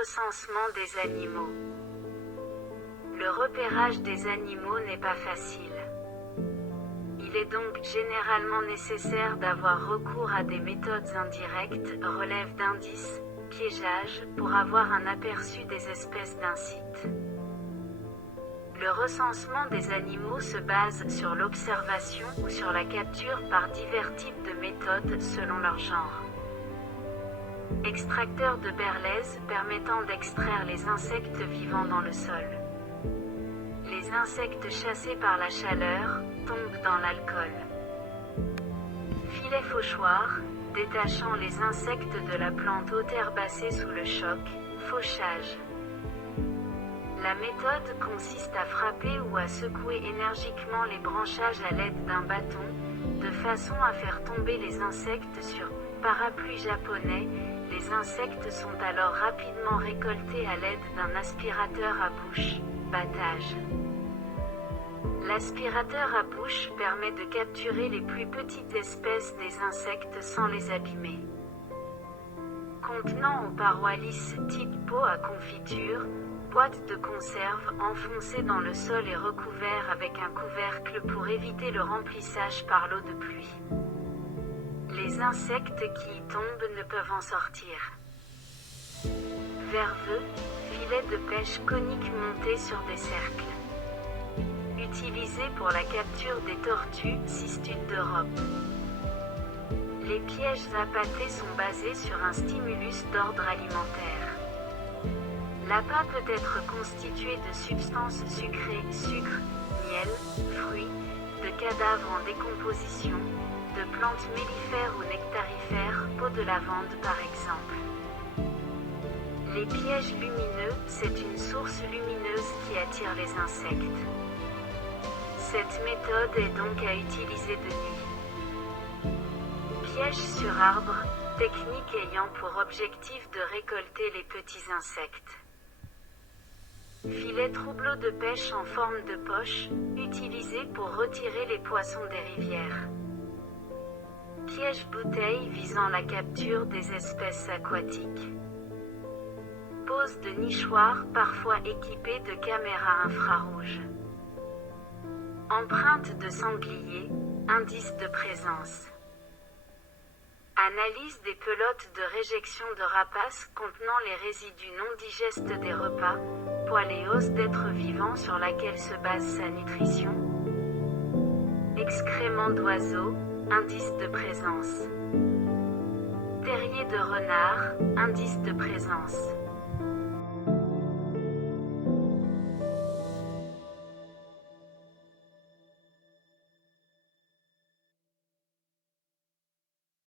recensement des animaux. Le repérage des animaux n'est pas facile. Il est donc généralement nécessaire d'avoir recours à des méthodes indirectes, relève d'indices, piégeage, pour avoir un aperçu des espèces d'un site. Le recensement des animaux se base sur l'observation ou sur la capture par divers types de méthodes selon leur genre. Extracteur de berlaises permettant d'extraire les insectes vivants dans le sol. Les insectes chassés par la chaleur tombent dans l'alcool. Filet fauchoir, détachant les insectes de la plante haute herbacée sous le choc, fauchage. La méthode consiste à frapper ou à secouer énergiquement les branchages à l'aide d'un bâton, de façon à faire tomber les insectes sur parapluie japonais. Les insectes sont alors rapidement récoltés à l'aide d'un aspirateur à bouche, battage. L'aspirateur à bouche permet de capturer les plus petites espèces des insectes sans les abîmer. Contenant aux parois lisses type pot à confiture, boîte de conserve enfoncée dans le sol et recouvert avec un couvercle pour éviter le remplissage par l'eau de pluie. Les insectes qui y tombent ne peuvent en sortir. Verveux, filet de pêche conique monté sur des cercles. Utilisé pour la capture des tortues, cistules d'Europe. Les pièges appâtés sont basés sur un stimulus d'ordre alimentaire. L'appât peut être constitué de substances sucrées, sucre, miel, fruits, de cadavres en décomposition, de plantes mellifères ou nectarifères, peau de lavande par exemple. Les pièges lumineux, c'est une source lumineuse qui attire les insectes. Cette méthode est donc à utiliser de nuit. Piège sur arbre, technique ayant pour objectif de récolter les petits insectes. Filet troubleau de pêche en forme de poche, utilisé pour retirer les poissons des rivières. Piège bouteille visant la capture des espèces aquatiques. Pose de nichoir parfois équipée de caméras infrarouges. Empreinte de sanglier, indice de présence. Analyse des pelotes de réjection de rapaces contenant les résidus non digestes des repas, poils et os d'êtres vivants sur laquelle se base sa nutrition. Excréments d'oiseaux, indice de présence. Terrier de renard, indice de présence.